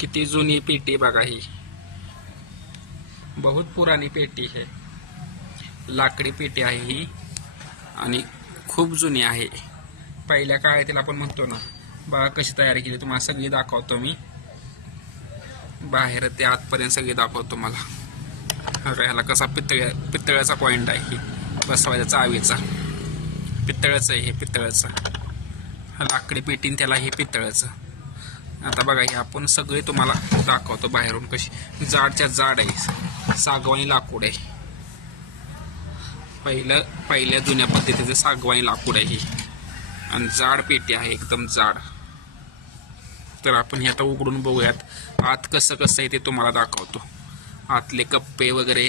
किती जुनी पेटी बघा ही. बहुत पुराणी पेटी है. लाकडी पेटी आहे ही आणि खूप जुनी आहे. पहिल्या काळातील आपण म्हणतो ना बघा कशी तयारी केली तुम्हाला सगळी दाखवतो मी. बाहेर ते आतपर्यंत सगळी दाखवतो मला. हा काय ह्याला कसा पितळ्या पितळ्याचा पॉईंट आहे बसवायचा चावीचा. पितळाचं आहे हे पितळाचं. लाकडी पेटीन त्याला हे पितळाचं. आता बघा हे आपण सगळे तुम्हाला दाखवतो बाहेरून कशी. जाडच्या जाड आहे. सागवानी लाकूड आहे. पहिलं पहिल्या जुन्या पद्धतीचं सागवानी लाकूड आहे ही. आणि जाड पेटी आहे एकदम जाड. तर आपण हे आता उघडून बघूयात. आत कसं कसं आहे ते तुम्हाला दाखवतो. आतले कप्पे वगैरे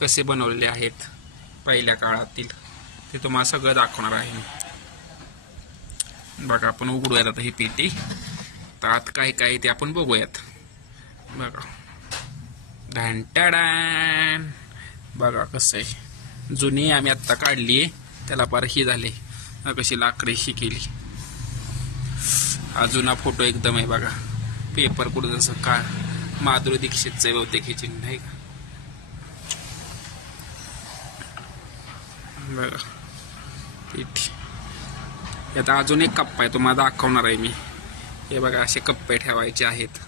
कसे बनवलेले आहेत पहिल्या काळातील ते तुम्हाला सगळं दाखवणार आहे बघा आपण उघडूयात आता ही पेटी. तर आत काय काय ते आपण बघूयात. बघा. ढांटाडान बघा कसं आहे. जुनी आम्ही आत्ता काढली आहे. त्याला पार ही झाले. कशी लाकडी ही केली. हा जुना फोटो एकदम आहे बघा. पेपर कुठं जसं का माधुरी दीक्षितचं आहे बहुतेक हे चिन्ह आहे का? बघा. पीठ आता अजून एक कप्पा आहे तुम्हाला दाखवणार आहे मी. हे बघा असे कप्पे ठेवायचे आहेत.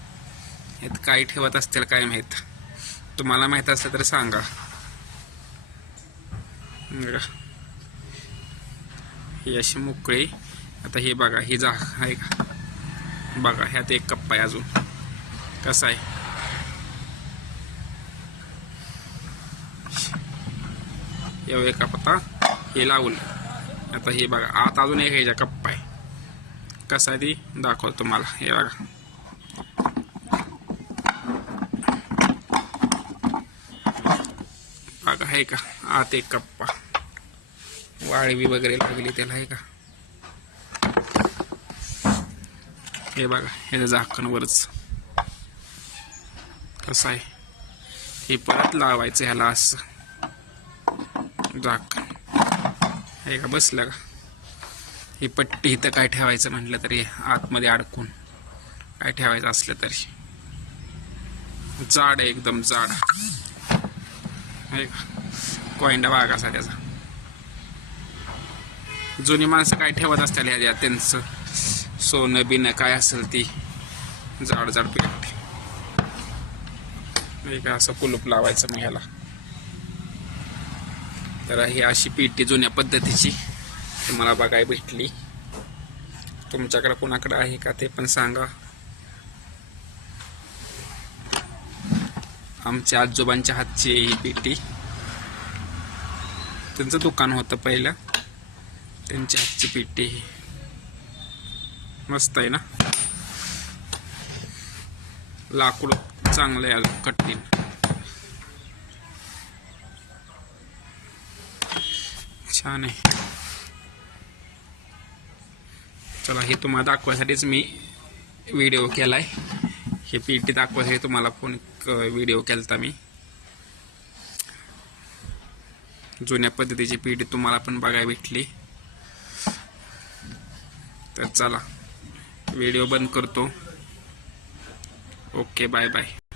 यात काय ठेवत असतील काय माहीत. तुम्हाला माहीत असलं तर सांगा. ही अशी मोकळी आता हे बघा ही जा आहे का? बघा ह्यात एक कप्पा आहे अजून. कसा आहे? एवढं एका पत्ता हे लावून. आता हे बघा आत अजून एक ह्याच्या कप्पा. कसा आहे ती दाखवतो तुम्हाला हे बघा. बघा आहे का? आत एक कप्पा. वाळवी वगैरे लागली त्याला आहे का? हे बघा हे झाकण वरच कसं आहे? हे परत लावायचं ह्याला असं. झाकण. हे का बसलं का? ही पट्टी इथं काय ठेवायचं म्हटलं तरी आतमध्ये अडकून काय ठेवायचं असलं तरी. जाड आहे एकदम जाड. आहे का असा त्याचा. जुनी माणसं काय ठेवत असतील ह्या त्यांचं? सोनं बिनं काय असेल ती? जाड जाड पेट. असं कुलूप लावायचं मग ह्याला. तर ही अशी पेटी जुन्या पद्धतीची. तुम्हाला बघाय भेटली. तुमच्याकडे कोणाकडे आहे का ते पण सांगा. आमच्या आजोबांच्या हातची आहे ही पेटी. त्यांचं दुकान होतं पहिलं. त्यांच्या हातची पेटी ही. मस्त आहे ना? लाकूड चांगलं आहे कठीण. छान आहे. चला हे तुम्हाला दाखवायसाठीच मी व्हिडिओ केला आहे हे पी टी दाखवायसाठी तुम्हाला फोन व्हिडिओ केलता मी. जुन्या पद्धतीची पीटी तुम्हाला पण बघायला भेटली. तर चला व्हिडिओ बंद करतो. Okay bye bye